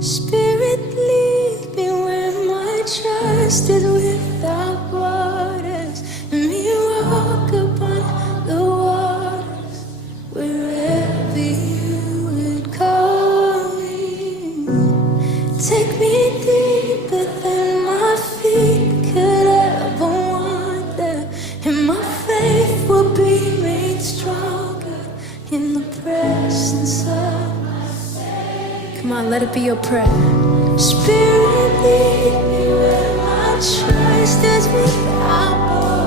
Spirit, lead me where my trust is without borders. Let me walk upon the waters wherever you would call me. Take me deeper than my feet could ever wander, and my faith will be made stronger in the presence of. Come on, let it be your prayer. Spirit, lead me where my trust is without borders.